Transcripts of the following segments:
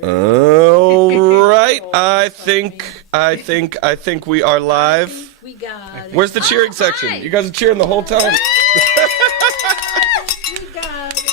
All right. I think we are live. We got it. Where's the cheering section? Hi. You guys are cheering the whole time. We got it.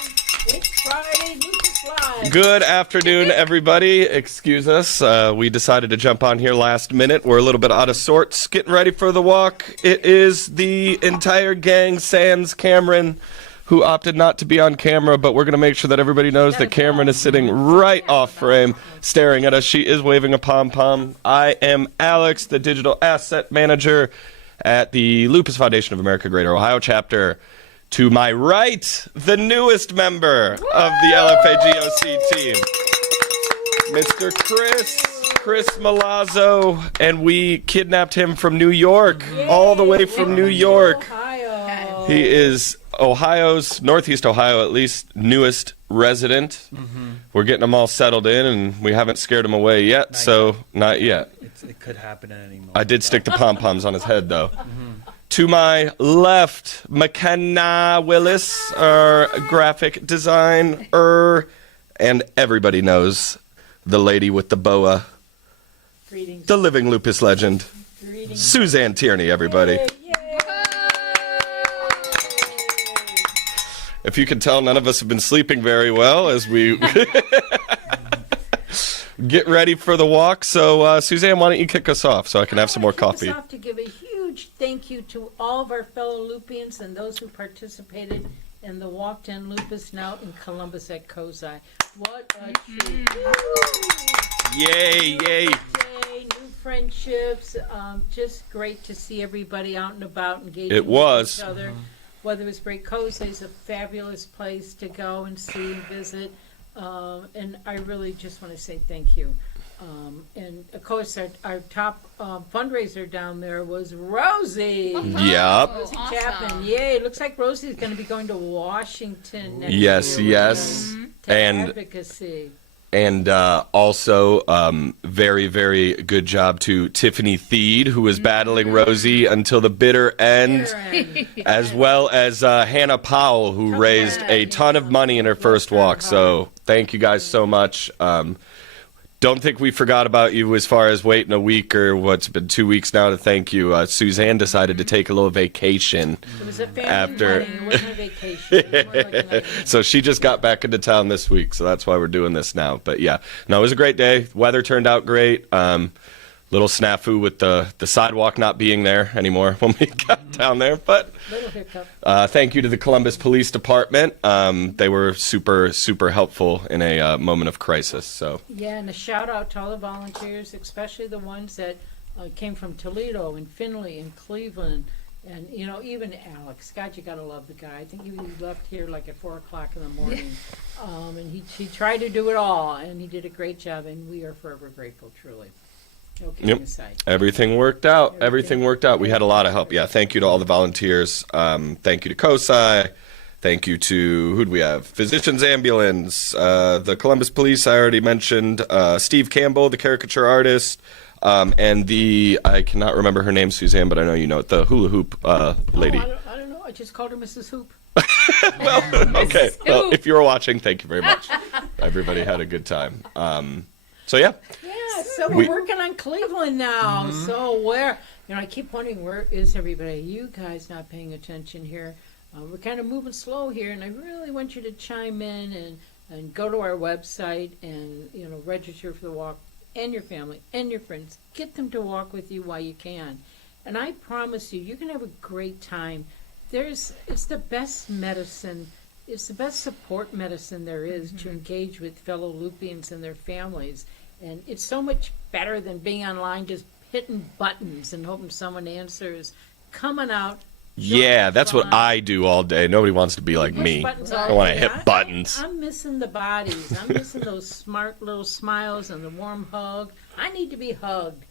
It's Friday, Lupus Live. Good afternoon, everybody. Excuse us. We decided to jump on here last minute. We're a little bit out of sorts. Getting ready for the walk. It is the entire gang, sans Cameron, who opted not to be on camera, but we're going to make sure that everybody knows that Cameron is sitting right off frame, staring at us. She is waving a pom-pom. I am Alex, the digital asset manager at the Lupus Foundation of America Greater Ohio chapter. To my right, the newest member of the LFAGOC team, Mr. Chris Malazzo, and we kidnapped him from New York, all the way from New York. Ohio. He is Ohio's, Northeast Ohio at least, newest resident. Mm-hmm. We're getting them all settled in, and we haven't scared him away yet, not yet. It could happen at any moment. I did stick the pom-poms on his head, though. To my left, McKenna Willis, our graphic designer, and everybody knows the lady with the boa, Greetings. the living Lupus legend, Greetings. Suzanne Tierney, everybody. Yay. If you can tell, none of us have been sleeping very well as we get ready for the walk. So, Suzanne, why don't you kick us off so I can have some more coffee? Off to give a huge thank you to all of our fellow Lupians and those who participated in the Walk 10 Lupus now in Columbus at COSI. What a treat. Yay, yay. New friendships. Just great to see everybody out and about engaging It was. with each other. Whether it was great, COSI is a fabulous place to go and see and visit. And I really just want to say thank you. And of course, our top fundraiser down there was Rosie. Yep. Rosie Chapman. Yay. It looks like Rosie's going to be going to Washington next Yes, year. yes. To And advocacy. And also, very, very good job to Tiffany Theed, who was battling Rosie until the bitter end, as well as Hannah Powell, who raised a ton of money in her first walk. So thank you guys so much. Don't think we forgot about you as far as waiting a week or what's been 2 weeks now to thank you. Suzanne decided to take a little vacation. It was a family After- wedding. It wasn't a vacation. It was more like a night. So she just got back into town this week, so that's why we're doing this now. But yeah, no, it was a great day. Weather turned out great. Little snafu with the sidewalk not being there anymore when we got down there. But Little hiccup. thank you to the Columbus Police Department. They were super, super helpful in a moment of crisis. So Yeah, and a shout out to all the volunteers, especially the ones that came from Toledo and Findlay and Cleveland. And, you know, even Alex. God, you got to love the guy. I think he left here like at 4 o'clock in the morning. And he tried to do it all, and he did a great job, and we are forever grateful, truly. No kidding Yep. aside. everything worked out. Everything worked out. We had a lot of help. Yeah, thank you to all the volunteers. Thank you to COSI. Thank you to, who'd we have? Physicians Ambulance, the Columbus Police, I already mentioned, Steve Campbell, the caricature artist, and I cannot remember her name, Suzanne, but I know you know it, the hula hoop lady. I don't know. I just called her Mrs. Hoop. Well, okay. Well, if you were watching, thank you very much. Everybody had a good time. So, yeah. Yeah, so we're working on Cleveland now. So I keep wondering, where is everybody? You guys not paying attention here. We're kind of moving slow here, and I really want you to chime in and go to our website and, register for the walk, and your family and your friends. Get them to walk with you while you can. And I promise you, you're going to have a great time. It's the best medicine. It's the best support medicine there is to engage with fellow Lupians and their families. And it's so much better than being online just hitting buttons and hoping someone answers. Coming out. Yeah, that's what I do all day. Nobody wants to be like me. I want to hit buttons. I'm missing the bodies. I'm missing those smart little smiles and the warm hug. I need to be hugged.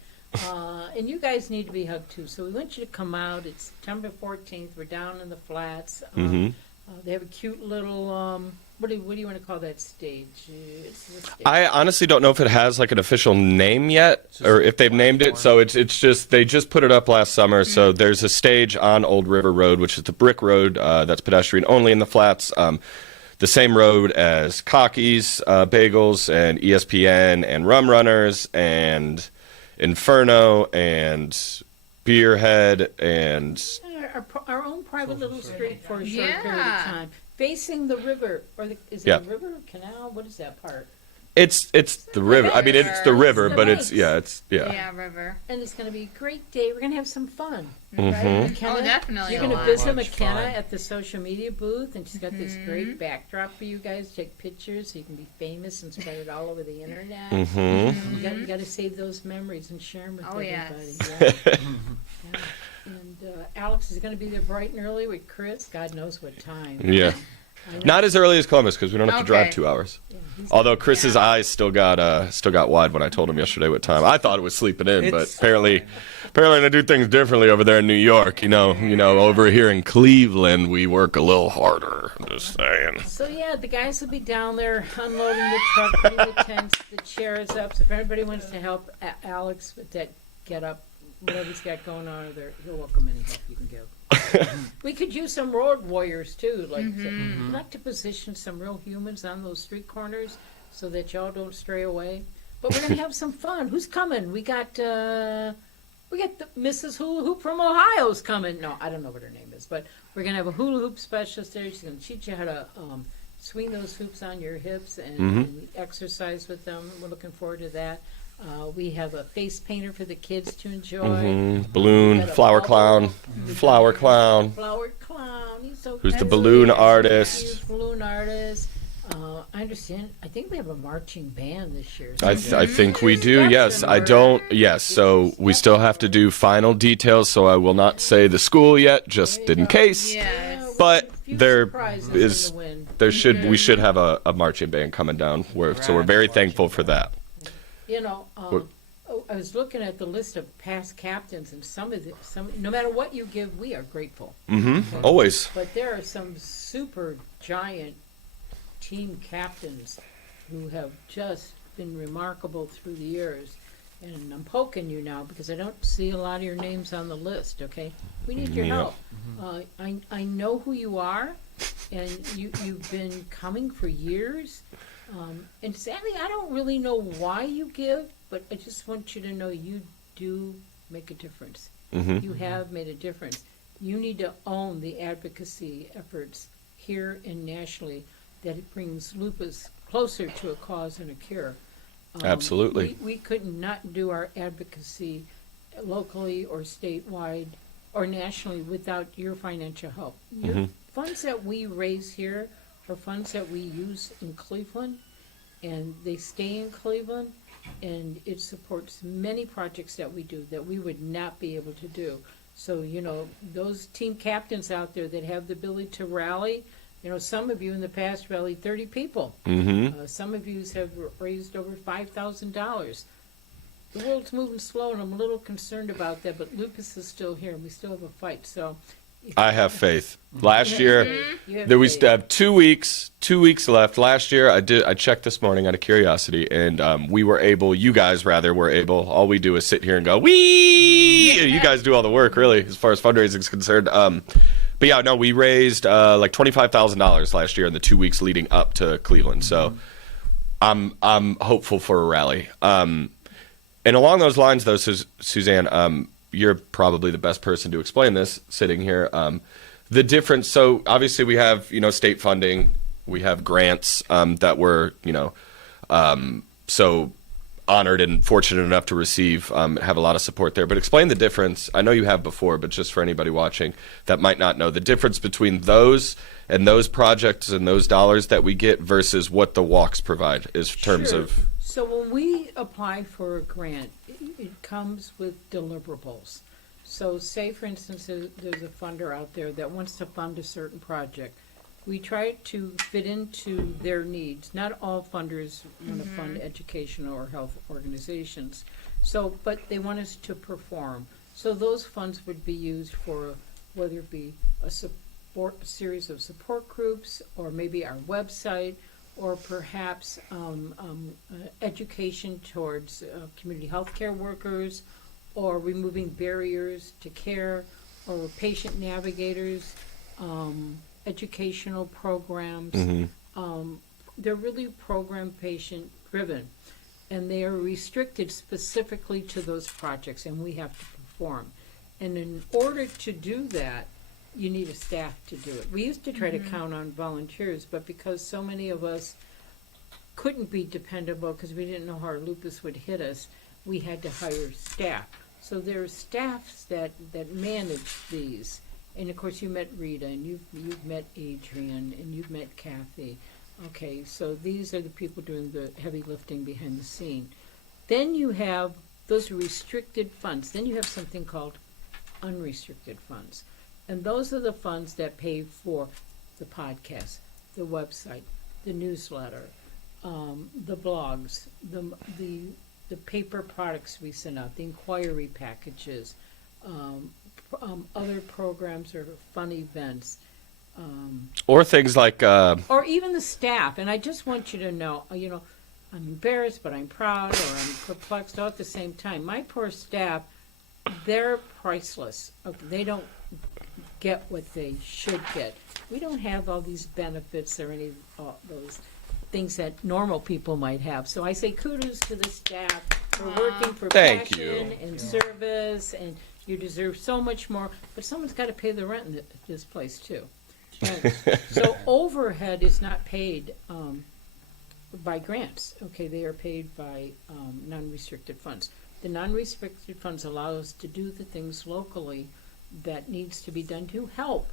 And you guys need to be hugged too. So we want you to come out. It's September 14th. We're down in the flats. They have a cute little, what do you want to call that stage? It's the stage. I honestly don't know if it has like an official name yet, or if they've named it. So it's just they just put it up last summer. So there's a stage on Old River Road, which is the brick road that's pedestrian only in the flats. The the same road as Cocky's Bagels and ESPN and Rum Runners and Inferno and Beerhead and Our own private little street for a short period of time, facing the river, or is it a river or canal? What is that part? it's the river. I mean, it's the river, but it's river. And it's going to be a great day. We're going to have some fun. Mhm. Right? McKenna, Oh, definitely. You're a going to lot. visit Much McKenna fun. at the social media booth, and she's got this great backdrop for you guys to take pictures so you can be famous and spread it all over the internet. Mm-hmm. You got to save those memories and share them with Oh, yes. everybody. Yeah. Yeah. And Alex is going to be there bright and early with Chris. God knows what time. Yeah. I know. Not as early as Columbus because we don't have to drive Okay. 2 hours. Yeah, he's- Although Chris's eyes still got wide when I told him yesterday what time. I thought it was sleeping in, but It's apparently they do things differently over there in New York. You know, over here in Cleveland we work a little harder. I'm just saying. So yeah, the guys will be down there unloading the truck, putting the tents, the chairs up. So if anybody wants to help Alex with that get up, whatever he's got going on there, you're welcome any help you can give. We could use some road warriors too, like I'd like to position some real humans on those street corners so that y'all don't stray away. But we're gonna have some fun. Who's coming? We got the Mrs. Hula Hoop from Ohio's coming. No, I don't know what her name is, but we're gonna have a hula hoop specialist there. She's gonna teach you how to swing those hoops on your hips and exercise with them. We're looking forward to that. We have a face painter for the kids to enjoy. Balloon, Got a flower bubble. clown, flower clown. Flower clown. He's so Who's the cute. balloon He's artist? balloon artist. I understand. I think we have a marching band this year. I think we do. Yes, I don't. Yes, so we still have to do final details. So I will not say the school yet, just in case. Yes. But few there surprises is in the wind. we should have a marching band coming down. So we're very thankful for that. You know, I was looking at the list of past captains, and some no matter what you give, we are grateful. Mm-hmm. Always. But there are some super giant team captains who have just been remarkable through the years. And I'm poking you now because I don't see a lot of your names on the list, okay? We need your help. I know who you are, and you've been coming for years. And sadly, I don't really know why you give, but I just want you to know you do make a difference. You have made a difference. You need to own the advocacy efforts here and nationally that it brings lupus closer to a cause and a cure. Absolutely. We could not do our advocacy locally or statewide or nationally without your financial help. Your funds that we raise here are funds that we use in Cleveland, and they stay in Cleveland, and it supports many projects that we do that we would not be able to do. So, you know, those team captains out there that have the ability to rally, you know, some of you in the past rallied 30 people. Some of you have raised over $5,000. The world's moving slow, and I'm a little concerned about that, but lupus is still here, and we still have a fight. So I have faith. Last year, you have there we faith. have 2 weeks. 2 weeks left. Last year, I checked this morning out of curiosity, and you guys were able. All we do is sit here and go, wee. You guys do all the work, really, as far as fundraising is concerned. But yeah, no, we raised like $25,000 last year in the 2 weeks leading up to Cleveland. So I'm hopeful for a rally. And along those lines, though, Suzanne, you're probably the best person to explain this sitting here. The difference, so obviously we have, state funding, we have grants that we're, so honored and fortunate enough to receive, have a lot of support there. But explain the difference. I know you have before, but just for anybody watching that might not know, the difference between those and those projects and those dollars that we get versus what the walks provide is in terms Sure. of... So when we apply for a grant, it comes with deliverables. So say, for instance, there's a funder out there that wants to fund a certain project. We try to fit into their needs. Not all funders want to fund educational or health organizations. So, but they want us to perform. So those funds would be used for whether it be a series of support groups, or maybe our website, or perhaps education towards community health care workers, or removing barriers to care, or patient navigators, educational programs. they're really program patient driven, and they are restricted specifically to those projects, and we have to perform. And in order to do that, you need a staff to do it. We used to try to count on volunteers, but because so many of us couldn't be dependable because we didn't know how our lupus would hit us, we had to hire staff. So there are staffs that manage these. And of course you met Rita, and you've met Adrian, and you've met Kathy. Okay, so these are the people doing the heavy lifting behind the scene. Then you have those restricted funds. Then you have something called unrestricted funds. And those are the funds that pay for the podcast, the website, the newsletter, the blogs, the paper products we send out, the inquiry packages, other programs or fun events. Or things like... Or even the staff. And I just want you to know, I'm embarrassed, but I'm proud, or I'm perplexed all at the same time. My poor staff, they're priceless. Okay, they don't get what they should get. We don't have all these benefits or any of those things that normal people might have. So I say kudos to the staff for working for Thank passion you. and service, and you deserve so much more. But someone's got to pay the rent in this place too. And so overhead is not paid by grants. Okay, they are paid by non-restricted funds. The non-restricted funds allow us to do the things locally that needs to be done to help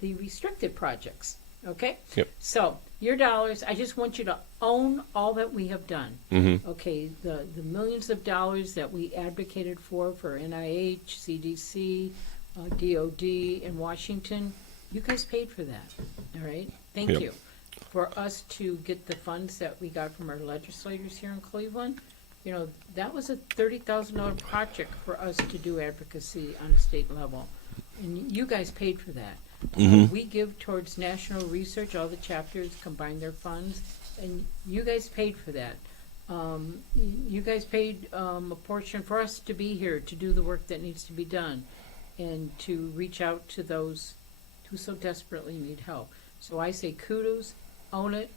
the restricted projects. Okay? Yep. So your dollars, I just want you to own all that we have done. Mm-hmm. Okay, the millions of dollars that we advocated for NIH, CDC, DOD in Washington, you guys paid for that. All right? Thank Yep. you. For us to get the funds that we got from our legislators here in Cleveland, that was a $30,000 project for us to do advocacy on a state level. And you guys paid for that. Mhm. We give towards national research. All the chapters combine their funds, and you guys paid for that. You guys paid a portion for us to be here to do the work that needs to be done and to reach out to those who so desperately need help. So I say kudos, own it.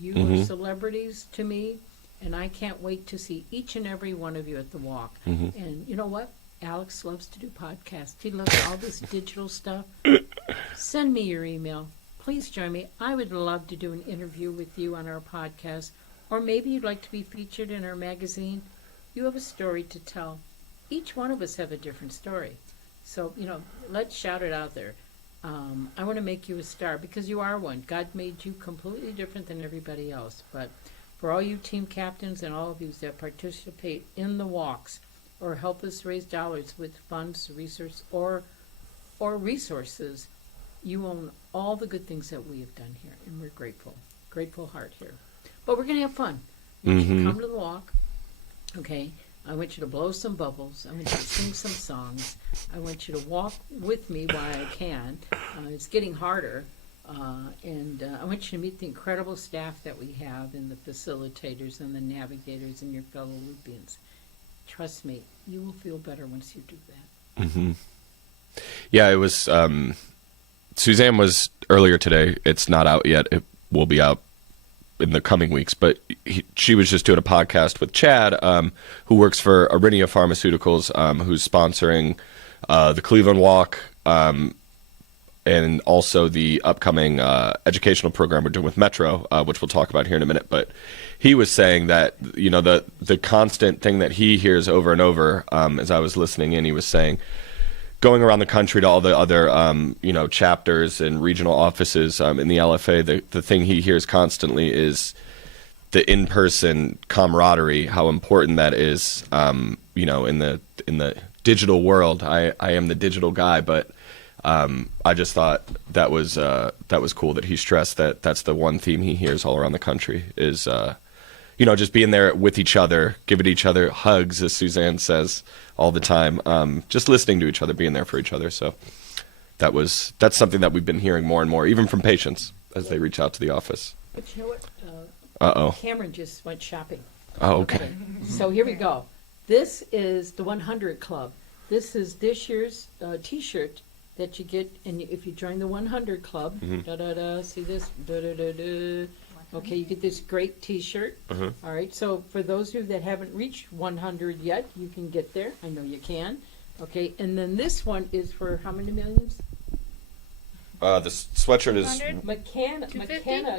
You are celebrities to me, and I can't wait to see each and every one of you at the walk. And you know what? Alex loves to do podcasts. He loves all this digital stuff. Send me your email. Please join me. I would love to do an interview with you on our podcast. Or maybe you'd like to be featured in our magazine. You have a story to tell. Each one of us have a different story. So, let's shout it out there. I want to make you a star because you are one. God made you completely different than everybody else. But for all you team captains and all of you that participate in the walks or help us raise dollars with funds, research, or resources, you own all the good things that we have done here, and we're grateful. Grateful heart here. But we're going to have fun. You should come to the walk, okay? I want you to blow some bubbles. I want you to sing some songs. I want you to walk with me while I can. It's getting harder. And I want you to meet the incredible staff that we have and the facilitators and the navigators and your fellow Lupians. Trust me, you will feel better once you do that. Mm-hmm. Yeah, it was... Suzanne was earlier today. It's not out yet. It will be out in the coming weeks. But she was just doing a podcast with Chad, who works for Aurinia Pharmaceuticals, who's sponsoring the Cleveland Walk, and also the upcoming educational program we're doing with Metro, which we'll talk about here in a minute. But he was saying that, the constant thing that he hears over and over, as I was listening in, he was saying, going around the country to all the other, chapters and regional offices in the LFA, the thing he hears constantly is the in-person camaraderie, how important that is, in the digital world. I am the digital guy, but I just thought that was cool that he stressed that that's the one theme he hears all around the country is, just being there with each other, giving each other hugs, as Suzanne says all the time, just listening to each other, being there for each other. So that's something that we've been hearing more and more, even from patients as they reach out to the office. But you know what? Uh-oh. Cameron just went shopping. Oh, okay. So here we go. This is the 100 Club. This is this year's T-shirt that you get, and if you join the 100 Club, see this, okay, you get this great T-shirt. All right, so for those of you that haven't reached 100 yet, you can get there. I know you can. Okay, and then this one is for how many millions? The sweatshirt is 100? McKenna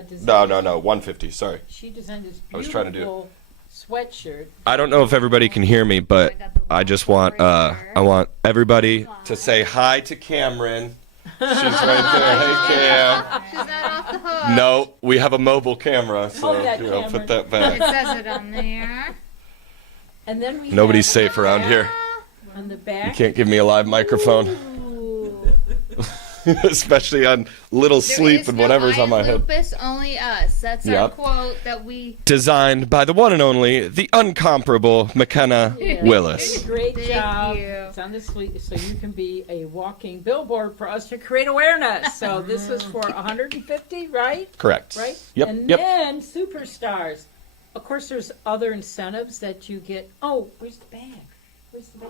designed. no 150. Sorry, She designed this I was trying to do it. beautiful sweatshirt. I don't know if everybody can hear me, but I just want I want everybody to say hi to Cameron. She's right there. Hey, Cam. She's not off the hook. No, we have a mobile camera, so Hold that, put Cameron. that It back. says it on there. And then we Nobody's have safe around here. on the You back. can't give me a live microphone, Ooh. especially on little sleep and whatever's on my head. Lupus, only us. That's our Yep. quote that we. Designed by the one and only, the uncomparable McKenna Yeah. Willis. Great Thank job. you. It's on the sleeve, so you can be a walking billboard for us to create awareness. So this is for 150, right? Correct. Right? Yep. And Yep. then superstars. Of course, there's other incentives that you get. Oh, where's the bag? Where's the bag?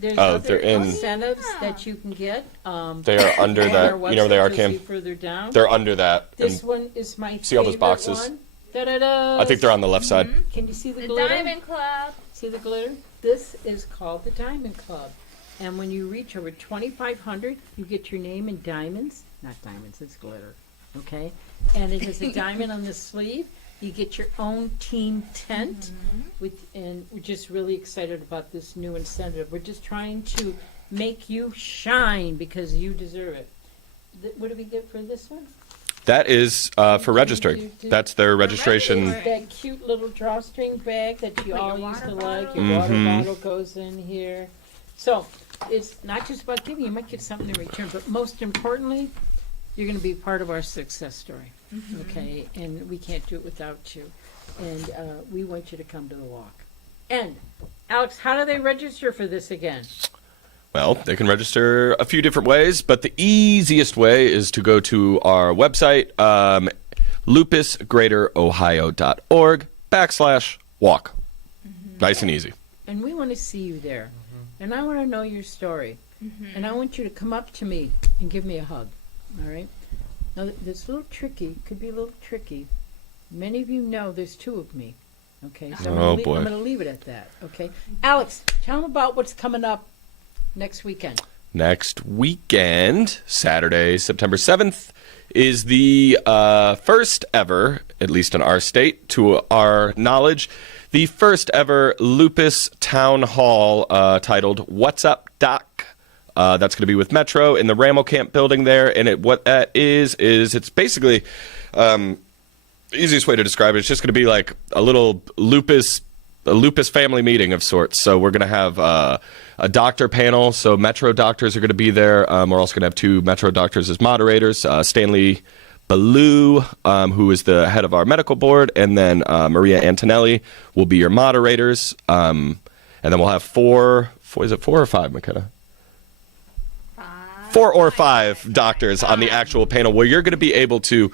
There's other they're in- incentives that you can get. They are under on that. our You know where they are, website, you'll Cam? see further down. They're under that. This And one is my See all those favorite boxes? one. Da-da-da. I think they're on the left side. Can you see the The glitter? Diamond Club. See the glitter? This is called the Diamond Club. And when you reach over 2,500, you get your name in diamonds. Not diamonds, it's glitter. Okay? And it has a diamond on the sleeve. You get your own team tent. And we're just really excited about this new incentive. We're just trying to make you shine because you deserve it. What do we get for this one? That is for registering. That's their registration. It's that cute little drawstring bag that you Put all your used to water like. bottle. Your water bottle goes in here. So it's not just about giving. You might get something in return, but most importantly, you're going to be part of our success story. Okay, and we can't do it without you. And we want you to come to the walk. And Alex, how do they register for this again? Well, they can register a few different ways, but the easiest way is to go to our website, lupusgreaterohio.org/walk. Nice and easy. And we want to see you there. And I want to know your story. And I want you to come up to me and give me a hug. All right? Now, this little tricky, could be a little tricky. Many of you know there's two of me. Okay? So Oh, boy. I'm going to leave it at that. Okay? Alex, tell them about what's coming up next weekend. Next weekend, Saturday, September 7th, is the first ever, at least in our state, to our knowledge, the first ever Lupus Town Hall titled What's Up, Doc? That's going to be with Metro in the Ramel Camp building there. And what that is it's basically, easiest way to describe it, it's just going to be like a little lupus family meeting of sorts. So we're going to have a doctor panel. So Metro doctors are going to be there. We're also going to have two Metro doctors as moderators, Stanley Ballou, who is the head of our medical board, and then Maria Antonelli will be your moderators. And then we'll have four is it 4 or 5, McKenna? 4 or 5 doctors on the actual panel where you're going to be able to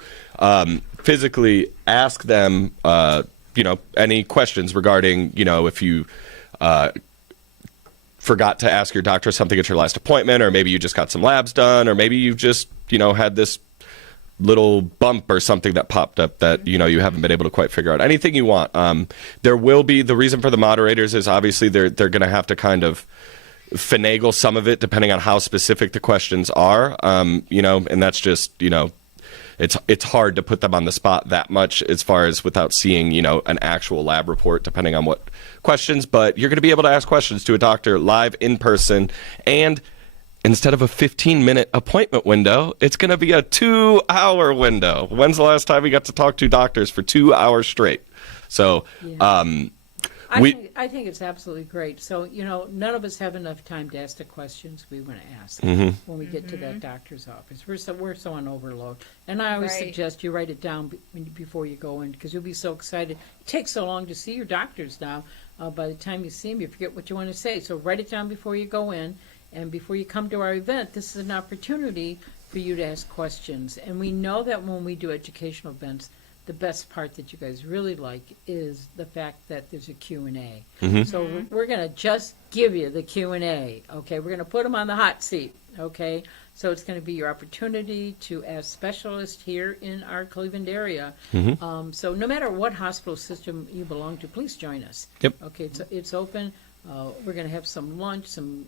physically ask them, any questions regarding, if you forgot to ask your doctor something at your last appointment, or maybe you just got some labs done, or maybe you've just, had this little bump or something that popped up that, you haven't been able to quite figure out. Anything you want. There will be, the reason for the moderators is obviously they're going to have to kind of finagle some of it depending on how specific the questions are, and that's just, it's hard to put them on the spot that much as far as without seeing, an actual lab report depending on what questions, but you're going to be able to ask questions to a doctor live in person, and instead of a 15-minute appointment window, it's going to be a 2-hour window. When's the last time we got to talk to doctors for 2 hours straight? So, Yeah. I think it's absolutely great. So, none of us have enough time to ask the questions we want to ask when we get to that doctor's office. We're so on overload. And I always Right. suggest you write it down before you go in, because you'll be so excited. It takes so long to see your doctors now. By the time you see them, you forget what you want to say. So write it down before you go in. And before you come to our event, this is an opportunity for you to ask questions. And we know that when we do educational events, the best part that you guys really like is the fact that there's a Q&A. So we're going to just give you the Q&A, okay? We're going to put them on the hot seat, Okay, so it's going to be your opportunity to ask specialists here in our Cleveland area. So no matter what hospital system you belong to, please join us. Yep. Okay, it's open. We're going to have some lunch, some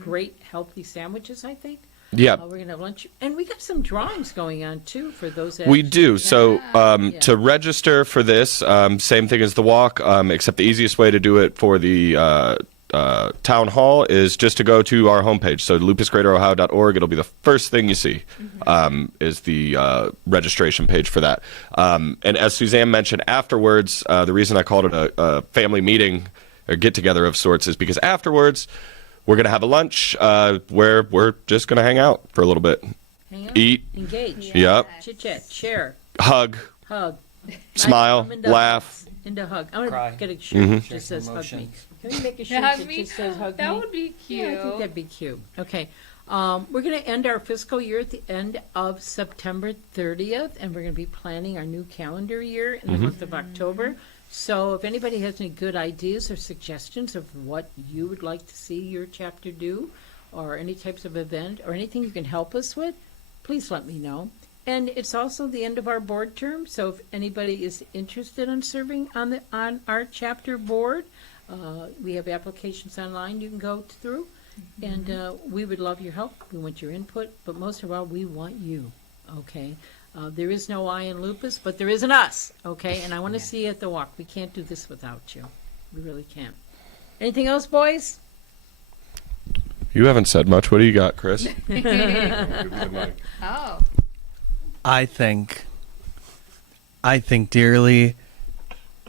great healthy sandwiches, I think. Yeah. We're going to have lunch. And we got some drawings going on, too, for those that We actually do. can. So Yeah. to register for this, same thing as the walk, except the easiest way to do it for the town hall is just to go to our homepage. So lupusgreaterohio.org. It'll be the first thing you see is the registration page for that. And as Suzanne mentioned afterwards, the reason I called it a family meeting or get-together of sorts is because afterwards we're going to have a lunch where we're just going to hang out for a little bit. Hang on. Eat. Engage. Yep. Chit-chat. Share. Hug. Hug. Smile. I'm into Laugh. hugs. Into hug. I'm Cry. going to get a shirt that Share just says some hug me. emotions. Can we make a shirt Hug that me? just says hug me? That would be cute. Yeah, I think that'd be cute. Okay. We're going to end our fiscal year at the end of September 30th, and we're going to be planning our new calendar year in the month of October. So if anybody has any good ideas or suggestions of what you would like to see your chapter do, or any types of event, or anything you can help us with, please let me know. And it's also the end of our board term, so if anybody is interested in serving on our chapter board, we have applications online you can go through, and we would love your help. We want your input, but most of all, we want you. Okay, there is no I in Lupus, but there is an us. Okay, and I want to see you at the walk. We can't do this without you. We really can't. Anything else, boys? You haven't said much. What do you got, Chris? Oh. I think dearly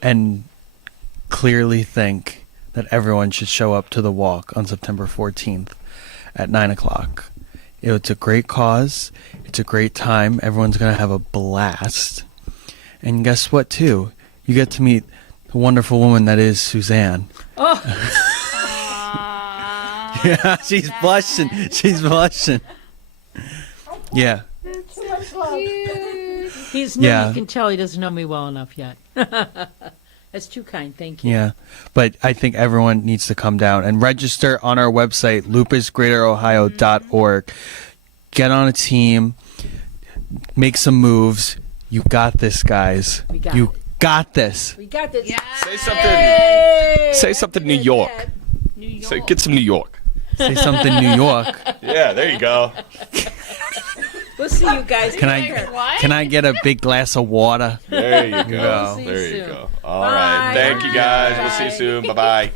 and clearly think that everyone should show up to the walk on September 14th at 9 o'clock. It's a great cause. It's a great time. Everyone's going to have a blast. And guess what, too? You get to meet the wonderful woman that is Suzanne. Oh, Yeah, she's blushing. She's blushing. Yeah. Cute. he's new. Yeah. You can tell he doesn't know me well enough yet. That's too kind. Thank you. Yeah, but I think everyone needs to come down and register on our website, lupusgreaterohio.org. Get on a team, make some moves. You got this, guys. We got You it. got this. We got this. Yes. Say something. Yay! Say something New York. New York. Say, get some New York. Say something, New York. Yeah, there you go. We'll see you guys. Can later. What? Can I get a big glass of water? There you go. Go. See you There you soon. go. All right. Bye. Thank you guys. We'll see you Bye. soon. Bye-bye.